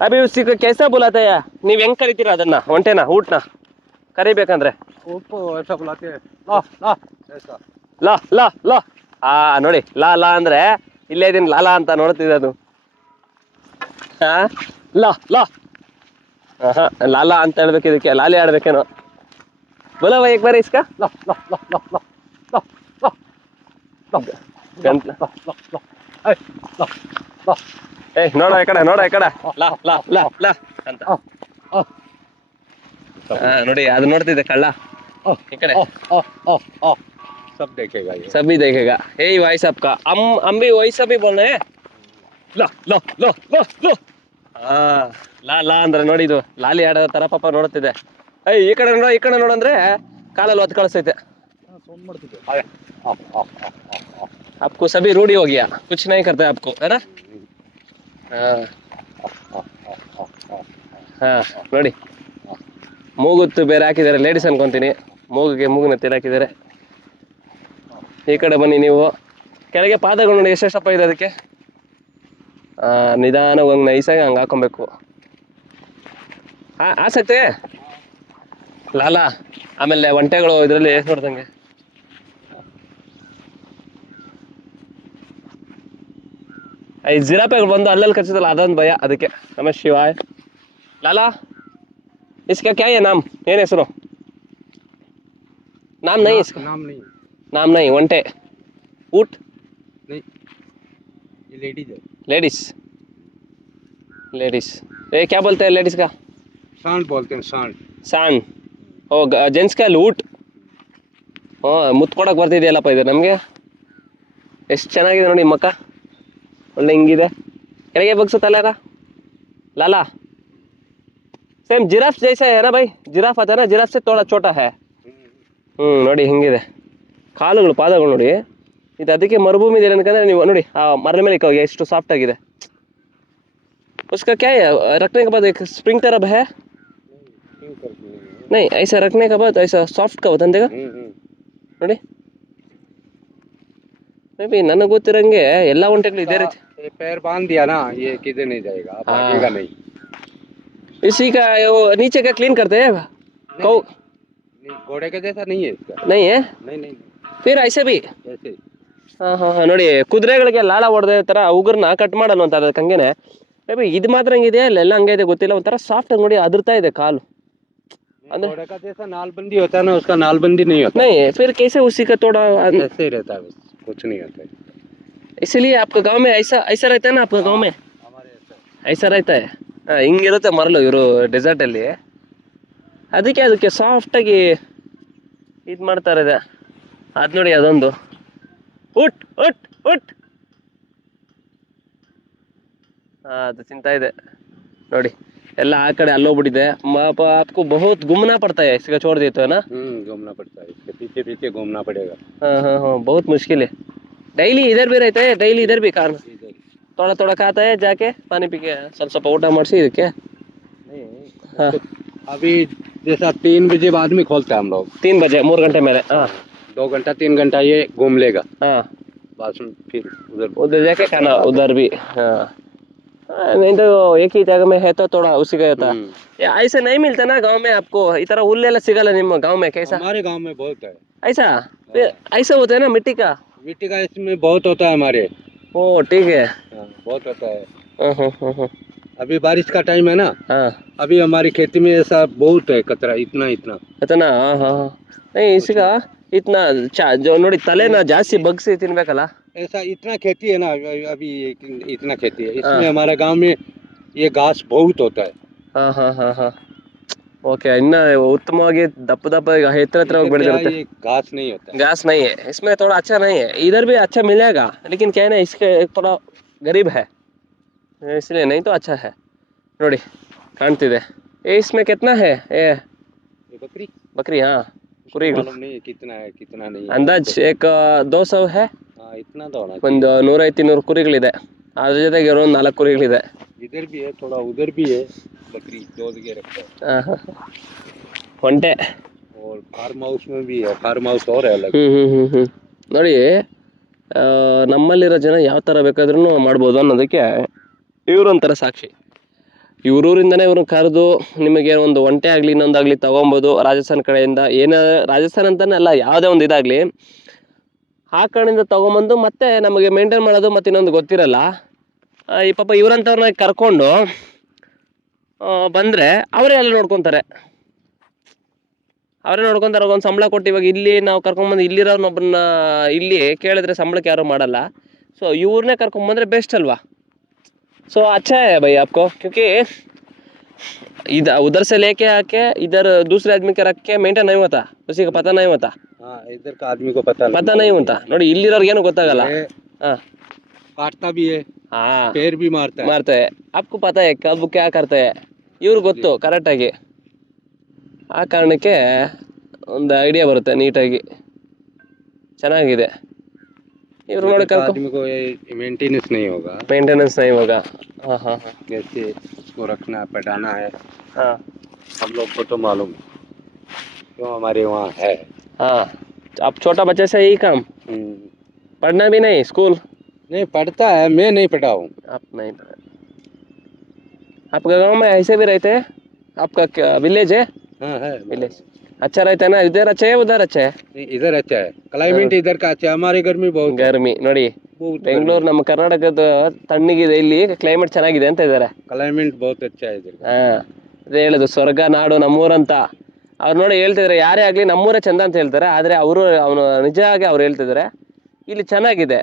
अभी उसी को कैसा बुलाता है ನೀವು ಹೆಂಗ್ ಕರಿತೀರಾ ಅದನ್ನ ಒಂಟೆನ ಊಟ್ನ ಕರಿಬೇಕಂದ್ರೆ ऐसा बुलाते हैं ला ला ऐसा ಲಾ ಲಾ ಲಾ ನೋಡಿ ಲಾ ಲಾ ಅಂದ್ರೆ ಇಲ್ಲೇ ಇದೀನಿ ಲಾಲಾ ಅಂತ ನೋಡ್ತಿದ್ದೆ ಅದು ಲಾ ಲಾ ಲಾಲಾ ಅಂತ ಹೇಳ್ಬೇಕು ಇದಕ್ಕೆ ಲಾಲಿ ಆಡ್ಬೇಕೇನೋ बोला भाई एक बार इसका ला ला ला ला ला ला ला ಗಂಟ್ಲ ಏ ನೋಡ ಈ ಕಡೆ ಲಾ ಲಾ ಲಾ ಲಾ ಅಂತ ನೋಡಿ ಅದು ನೋಡ್ತಿದ್ದೆ ಕಳ್ಳ ಈ ಕಡೆ सब देखेगा ये सभी देखेगा यही भाई साहब का हम भी वही सभी बोल रहे हैं ला ला ला ला ला ಲಾ ಲಾ ಅಂದ್ರೆ ನೋಡಿ ಇದು ಲಾಲಿ ಆಡೋ ತರ ಪಾಪ ನೋಡ್ತಿದ್ದೆ ಈ ಕಡೆ ನೋಡಂದ್ರೆ ಕಾಲಲ್ಲಿ ಒತ್ತು ಕಳಿಸ್ತೈತೆ आपको सभी रूढ़ी हो गया कुछ नहीं करते आपको है ना ನೋಡಿ ಮೂಗುತ್ತು ಬೇರೆ ಹಾಕಿದ್ದಾರೆ ಲೇಡೀಸ್ ಅನ್ಕೊಂತೀನಿ ಮೂಗಿನ ತೀರ ಹಾಕಿದ್ದಾರೆ ಈ ಕಡೆ ಬನ್ನಿ ನೀವು ಕೆಳಗೆ ಪಾದಗಳು ನೋಡಿ ಎಷ್ಟೆಷ್ಟಪ್ಪ ಇದೆ ಅದಕ್ಕೆ ನಿಧಾನವಾಗಿ ಹಂಗೆ ನೈಸಾಗಿ ಹಂಗೆ ಹಾಕೊಬೇಕು ಆಸಕ್ತಿ ಲಾಲಾ ಆಮೇಲೆ ಒಂಟೆಗಳು ಇದರಲ್ಲಿ ಎಷ್ಟು ನೋಡ್ದಂಗೆ ಈ ಜಿರಾಪೆಗಳು ಬಂದು ಅಲ್ಲಲ್ಲಿ ಕಚ್ಚಿದಲ್ಲ ಅದೊಂದು ಭಯ ಅದಕ್ಕೆ ನಮಃ ಶಿವಾಯ್ ಲಾಲಾ इसका क्या है नाम ಏನ್ ಹೆಸರು नाम नहीं इसका नाम नहीं ಒಂಟೆ ऊँट नहीं ये लेडीज है लेडीज ये क्या बोलते हैं लेडीज का सांड बोलते हैं सांड ओ जेंट्स का ऊँट ಮುತ್ತು ಕೊಡಕ್ಕೆ ಬರ್ತಿದೆಯಲ್ಲಪ್ಪ ಇದು ನಮಗೆ ಎಷ್ಟು ಚೆನ್ನಾಗಿದೆ ನೋಡಿ ಮಕ್ಕ ಒಳ್ಳೆ ಹಿಂಗಿದೆ ಕೆಳಗೆ ಬಗ್ಸುತ್ತಲ್ಲ ಲಾಲಾ सेम जिराफ जैसा है ना भाई जिराफ आता है ना जिराफ से थोड़ा छोटा है ನೋಡಿ ಹಿಂಗಿದೆ ಕಾಲುಗಳು ಪಾದಗಳು ನೋಡಿ ಇದು ಅದಕ್ಕೆ ಮರುಭೂಮಿ ಇದೆ ಅನ್ಕಂದ್ರೆ ನೀವು ನೋಡಿ ಆ ಮರದ ಮೇಲೆ ಹೋಗಿ ಎಷ್ಟು ಸಾಫ್ಟ್ ಆಗಿದೆ उसका क्या है रखने के बाद एक स्प्रिंग तरफ है नहीं ऐसा रखने के बाद ऐसा सॉफ्ट का बता देगा ನೋಡಿ ಮೇ ಬಿ ನನಗೆ ಗೊತ್ತಿರಂಗೆ ಎಲ್ಲ ಒಂಟೆಗಳು ಇದೇ ರೀತಿ पैर बांध दिया ना ये किधर नहीं जाएगा भागेगा नहीं इसी का वो नीचे का क्लीन करते हैं घोड़े के जैसा नहीं है इसका नहीं है नहीं फिर ऐसे भी ऐसे ಹಾಂ ನೋಡಿ ಕುದುರೆಗಳಿಗೆ ಲಾಳ ಹೊಡೆದ ಥರ ಉಗುರನ್ನ ಕಟ್ ಮಾಡಲ್ಲ ಅಂತ ಅದಕ್ಕೆ ಹಂಗೇನೆ ಮೇ ಬಿ ಇದು ಮಾತ್ರ ಹಂಗಿದೆ ಅಲ್ಲೆಲ್ಲ ಹಂಗೆ ಇದೆ ಗೊತ್ತಿಲ್ಲ ಒಂಥರ ಸಾಫ್ಟ್ ಆಗಿ ನೋಡಿ ಅದ್ರತಾ ಇದೆ ಕಾಲು ಅಂದ್ರೆ घोड़े का जैसा नालबंदी होता है ना उसका नालबंदी नहीं होता नहीं फिर कैसे उसी का थोड़ा ऐसे ही रहता है बस कुछ नहीं होता है इसलिए आपका गांव में ऐसा रहता है ना आपका गांव में हमारे ऐसा रहता है ಹಿಂಗಿರುತ್ತೆ ಮರಳು ಇವರು ಡೆಸರ್ಟಲ್ಲಿ ಅದಕ್ಕೆ ಸಾಫ್ಟಾಗಿ ಇದು ಮಾಡ್ತಾರೆ ಅದು ನೋಡಿ ಅದೊಂದು ಉಟ್ ಉಟ್ ಉಟ್ ಅದು ತಿಂತಾ ಇದೆ ನೋಡಿ ಎಲ್ಲ ಆ ಕಡೆ ಅಲ್ಲೋಗ್ಬಿಟ್ಟಿದೆ आपको बहुत घूमना पड़ता है इसका छोड़ देते हो ना घूमना पड़ता है इसके पीछे पीछे घूमना पड़ेगा हाँ बहुत मुश्किल है डेली इधर भी रहता है डेली इधर भी कारण थोड़ा खाता है जाके पानी पी के ಸ್ವಲ್ಪ ಊಟ ಮಾಡಿಸಿ ಇದಕ್ಕೆ अभी जैसा 3 बजे बाद में खोलते हैं हम लोग 3 बजे 3 घंटे मेरे 2 घंटा 3 घंटा ये घूम लेगा बस फिर उधर जाके खाना उधर भी नहीं तो एक ही जगह में है तो थोड़ा उसी का होता ऐसे नहीं मिलता ना गांव में आपको इधर ಹುಲ್ಲೆಲ್ಲ ಸಿಗಲ್ಲ ನಿಮ್ಮ गांव में कैसा हमारे गांव में बहुत है ऐसा फिर ऐसा होता है ना मिट्टी का इसमें बहुत होता है हमारे ओ ठीक है बहुत होता है अभी बारिश का टाइम है ना अभी हमारी खेती में ऐसा बहुत है कचरा इतना नहीं इसका इतना जो ನೋಡಿ ತಲೆನ ಜಾಸ್ತಿ ಬಗ್ಸಿ ತಿನ್ಬೇಕಲ್ಲ ऐसा इतना खेती है ना अभी इतना खेती है इसमें हमारे गांव में ये घास बहुत होता है ओके इतना उत्तमವಾಗಿ दप ಎತ್ತರ ಹೋಗಿ ಬೆಳೆದಿರುತ್ತೆ घास नहीं होता घास नहीं है इसमें थोड़ा अच्छा नहीं है इधर भी अच्छा मिलेगा लेकिन क्या है ना इसके थोड़ा गरीब है इसलिए नहीं तो अच्छा है ನೋಡಿ ಕಾಣ್ತಿದೆ इसमें कितना है ये बकरी हाँ ಕುರಿಗಳು कितना नहीं अंदाज एक 200 है इतना तो होना ಒಂದು 100-300 ಕುರಿಗಳಿದೆ ಅದ್ರ ಜೊತೆಗೆ ಇರೋ 4 ಕುರಿಗಳಿದೆ इधर भी है थोड़ा उधर भी है बकरी दो जगह रखता है ಒಂಟೆ और फार्म हाउस में भी है फार्म हाउस और है अलग ನೋಡಿ ನಮ್ಮಲ್ಲಿರೋ ಜನ ಯಾವ ಥರ ಬೇಕಾದ್ರೂ ಮಾಡ್ಬೋದು ಅನ್ನೋದಕ್ಕೆ ಇವರೊಂಥರ ಸಾಕ್ಷಿ ಇವ್ರೂರಿಂದನೇ ಇವ್ರನ್ನ ಕರೆದು ನಿಮಗೆ ಒಂದು ಒಂಟೆ ಆಗಲಿ ಇನ್ನೊಂದಾಗಲಿ ತೊಗೊಬೋದು ರಾಜಸ್ಥಾನ ಕಡೆಯಿಂದ. ಏನು ರಾಜಸ್ಥಾನ ಅಂತಲೇ ಅಲ್ಲ, ಯಾವುದೇ ಒಂದು ಇದಾಗಲಿ ಆ ಕಡೆಯಿಂದ ತೊಗೊಂಬಂದು ಮತ್ತೆ ನಮಗೆ ಮೇಂಟೈನ್ ಮಾಡೋದು ಮತ್ತು ಇನ್ನೊಂದು ಗೊತ್ತಿರಲ್ಲ. ಈ ಪಾಪ ಇವ್ರಂಥವ್ರನ್ನ ಕರ್ಕೊಂಡು ಬಂದರೆ ಅವರೇ ಎಲ್ಲ ನೋಡ್ಕೊತಾರೆ. ಅವರೇ ನೋಡ್ಕೊತಾರೆ. ಒಂದು ಸಂಬಳ ಕೊಟ್ಟು ಇವಾಗ ಇಲ್ಲಿ ನಾವು ಕರ್ಕೊಂಬಂದು ಇಲ್ಲಿರೋನೊಬ್ಬರನ್ನ ಇಲ್ಲಿ ಕೇಳಿದ್ರೆ ಸಂಬಳಕ್ಕೆ ಯಾರೂ ಮಾಡಲ್ಲ. ಸೊ ಇವ್ರನ್ನೇ ಕರ್ಕೊಂಬಂದರೆ ಬೆಸ್ಟ್ ಅಲ್ವಾ. सो अच्छा है भाई आपको, क्योंकि इधर उधर से लेके आके इधर दूसरे आदमी के रख के मेंटेन नहीं होता, उसी को पता नहीं होता. हाँ, इधर का आदमी को पता नहीं होता. ನೋಡಿ ಇಲ್ಲಿರೋರ್ಗೆ ಏನು ಗೊತ್ತಾಗಲ್ಲ. हाँ, काटता भी है, हाँ, पैर भी मारता है. आपको पता है कब क्या करते हैं, ಇವ್ರಿಗೆ ಗೊತ್ತು ಕರೆಕ್ಟಾಗಿ. ಆ ಕಾರಣಕ್ಕೆ ಒಂದು ಐಡಿಯಾ ಬರುತ್ತೆ ನೀಟಾಗಿ, ಚೆನ್ನಾಗಿದೆ. ಇವ್ರು ನೋಡಿ आदमी को मेंटेनेंस नहीं होगा. हाँ हाँ हाँ, कैसे उसको रखना पटाना है, हाँ हम लोग को तो मालूम है, क्यों हमारे वहाँ है. हाँ. आप छोटा बच्चे से यही काम, पढ़ना भी नहीं, स्कूल नहीं पढ़ता है, मैं नहीं पढ़ा हूँ. आप नहीं पढ़ा. आपका गांव में ऐसे भी रहते हैं? आपका विलेज है? हाँ है विलेज अच्छा रहता है ना? इधर अच्छा है उधर अच्छा है? इधर अच्छा है, क्लाइमेट इधर का अच्छा है. हमारे घर में बहुत ಗರ್ಮಿ ನೋಡಿ, ಬೆಂಗಳೂರು ನಮ್ಮ ಕರ್ನಾಟಕದ ತಣ್ಣಗಿದೆ, ಇಲ್ಲಿ ಕ್ಲೈಮೇಟ್ ಚೆನ್ನಾಗಿದೆ ಅಂತ ಇದ್ದಾರೆ. क्लाइमेट बहुत अच्छा है इधर. ಹಾ, ಅದೇ ಹೇಳೋದು ಸ್ವರ್ಗ ನಾಡು ನಮ್ಮೂರಂತ. ಅವ್ರು ನೋಡಿ ಹೇಳ್ತಿದ್ರೆ, ಯಾರೇ ಆಗಲಿ ನಮ್ಮೂರೇ ಚಂದ ಅಂತ ಹೇಳ್ತಾರೆ. ಆದರೆ ಅವನು ನಿಜವಾಗಿ ಅವ್ರು ಹೇಳ್ತಿದ್ದಾರೆ ಇಲ್ಲಿ ಚೆನ್ನಾಗಿದೆ.